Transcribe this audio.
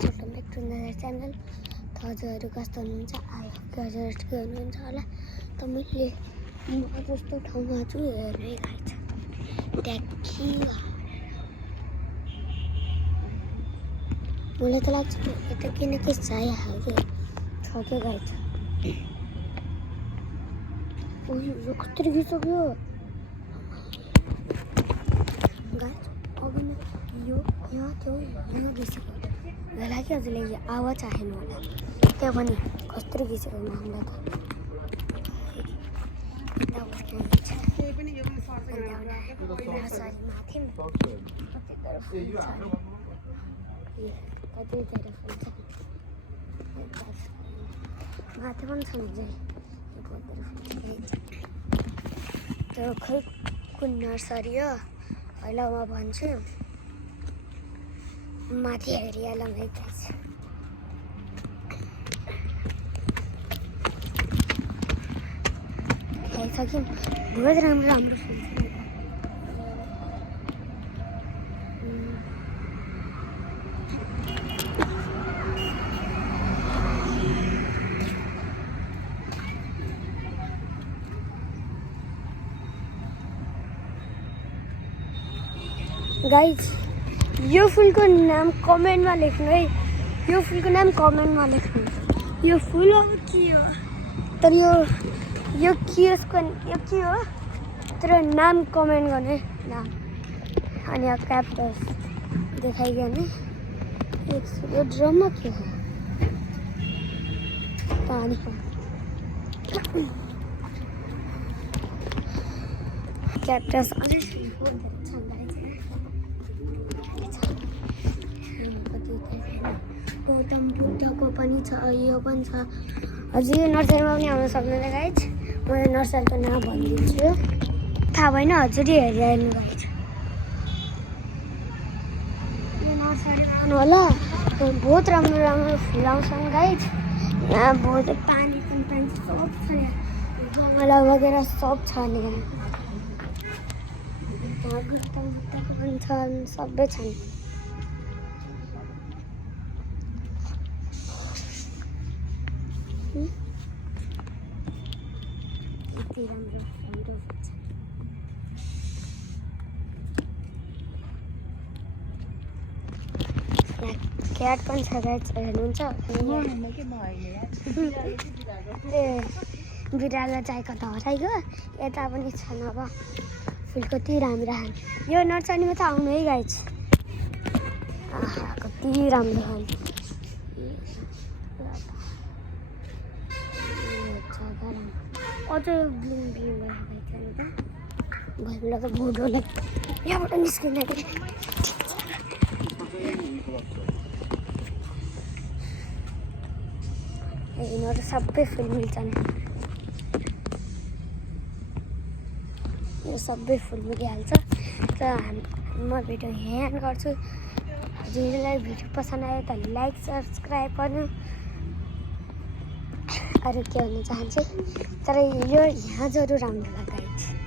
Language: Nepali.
छोटो मित्र च्यानल त हजुरहरू कस्तो हुनुहुन्छ आयो हजुर ठिकै हुनुहुन्छ होला त मैले म जस्तो ठाउँमा छु हेर्नै गाइस ट्याक्की मलाई त लाग्छ यता किन के चाहियो छ के गाइस यो कत्रो गइसक्यो गाइस अघि यो यहाँ थियो यहाँ गइसक्यो मलाई लाग्यो हजुरले यो आवाज आएन होला त्यहाँ पनि कत्रो गइसक्यो हामीलाई माथि पनि छ त्यो खै कुन नर्सरी हो अहिले म भन्छु माथि हेरिहालौँ है गाइस खाइसक्यौँ बहुत राम्रो राम्रो फुल गाइस यो फुलको नाम कमेन्टमा लेख्नु है यो फुलको नाम कमेन्टमा लेख्नु यो फुल हो के हो तर यो के यसको यो के हो तर नाम कमेन्ट गर्ने नाम अनि यो क्याप्टस देखाइगयो नि यो ड्रममा के हो पानी क्याप्टस अझै गौतम बुद्धको पनि छ यो पनि छ हजुर यो नर्सरीमा पनि आउन सक्नुहुन्छ गाइस म यो नर्सरीको नाम भनिदिन्छु थाहा भएन हजुर हेरिहाल्नु गाइस यो नर्सरीमा आउनु होला बहुत राम्रो राम्रो फुल आउँछन् गाइस यहाँ बहुत पानी पनि सब छ यहाँ गमला वगैरह सब छ नि यहाँ गौतम बुद्धको पनि छन् सबै छन् यति राम्रो क्याट पनि छ गाइस हेर्नुहुन्छ ए बिरालो चाहिँ कता हराइगयो यता पनि छन् अब फुल कति राम्रो यो नर्सरीमा त आउनु है गाइस कति राम्रो अझै ब्लिङ ब्लिङ भइरहेको भइबेला त भोटोलाई यहाँबाट निस्किँदाखेरि यिनीहरू सबै फुल मिल्छन् यो सबै फुल मिलिहाल्छ त म भिडियो यहाँ गर्छु हजुरलाई भिडियो पसन्द आयो त लाइक सब्सक्राइब गर्नु अरू के भन्न चाहन्छु तर यो यहाँ जरुर राम्रो लाग्छ